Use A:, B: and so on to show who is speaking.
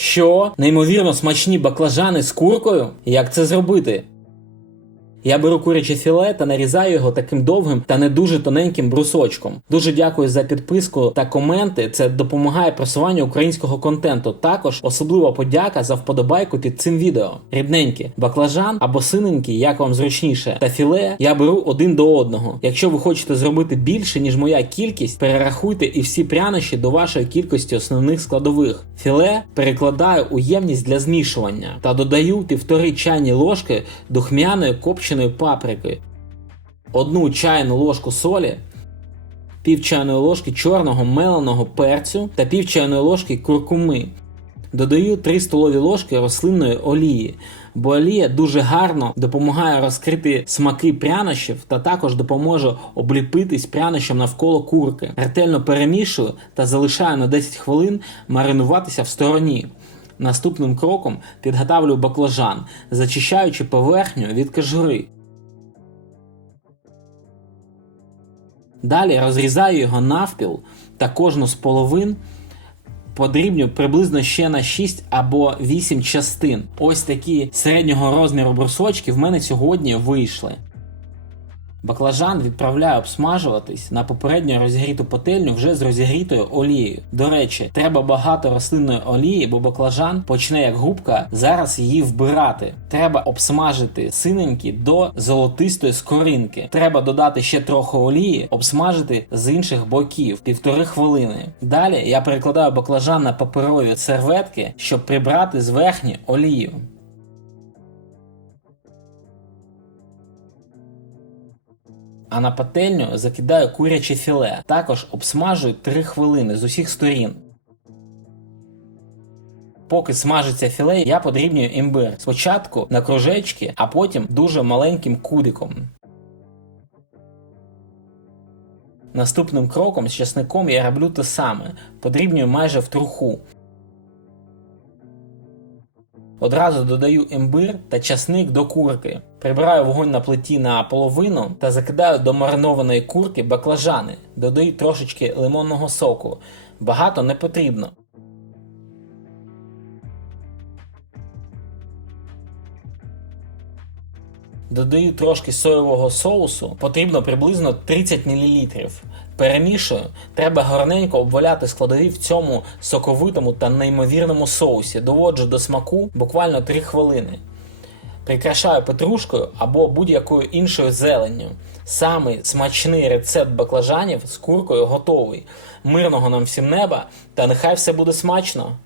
A: Що? Неймовірно смачні баклажани з куркою? Як це зробити? Я беру куряче філе та нарізаю його таким довгим та не дуже тоненьким брусочком. Дуже дякую за підписку та коменти. Це допомагає просуванню українського контенту. Також особлива подяка за вподобайку під цим відео. Рідненькі, баклажан або синенький, як вам зручніше, та філе я беру один до одного. Якщо ви хочете зробити більше, ніж моя кількість, перерахуйте і всі прянощі до вашої кількості основних складових. Філе перекладаю у ємність для змішування та додаю півтори чайні ложки духмяної копченої паприки, одну чайну ложку солі, пів чайної ложки чорного меленого перцю та пів чайної ложки куркуми. Додаю 3 столові ложки рослинної олії, бо олія дуже гарно допомагає розкрити смаки прянощів та також допоможе обліпитись прянощам навколо курки. Ретельно перемішую та залишаю на 10 хвилин маринуватися в стороні. Наступним кроком підготавлю баклажан, зачищаючи поверхню від кожури. Далі розрізаю його навпіл та кожну з половин подрібню приблизно ще на 6 або 8 частин. Ось такі середнього розміру брусочки в мене сьогодні вийшли. Баклажан відправляю обсмажуватись на попередньо розігріту пательню вже з розігрітою олією. До речі, треба багато рослинної олії, бо баклажан почне як губка зараз її вбирати. Треба обсмажити синенькі до золотистої скоринки. Треба додати ще трохи олії, обсмажити з інших боків півтори хвилини. Далі я перекладаю баклажан на паперові серветки, щоб прибрати зверхні олію. А на пательню закидаю куряче філе. Також обсмажую 3 хвилини з усіх сторін. Поки смажиться філе, я подрібнюю імбир. Спочатку на кружечки, а потім дуже маленьким кубиком. Наступним кроком з часником я роблю те саме, подрібнюю майже в труху. Одразу додаю імбир та часник до курки. Прибираю вогонь на плиті на половину та закидаю до маринованої курки баклажани. Додаю трошечки лимонного соку. Багато не потрібно. Додаю трошки соєвого соусу, потрібно приблизно 30 мл. Перемішую, треба гарненько обваляти складові в цьому соковитому та неймовірному соусі. Доводжу до смаку буквально 3 хвилини. Прикрашаю петрушкою або будь-якою іншою зеленню. Самий смачний рецепт баклажанів з куркою готовий. Мирного нам всім неба та нехай все буде смачно!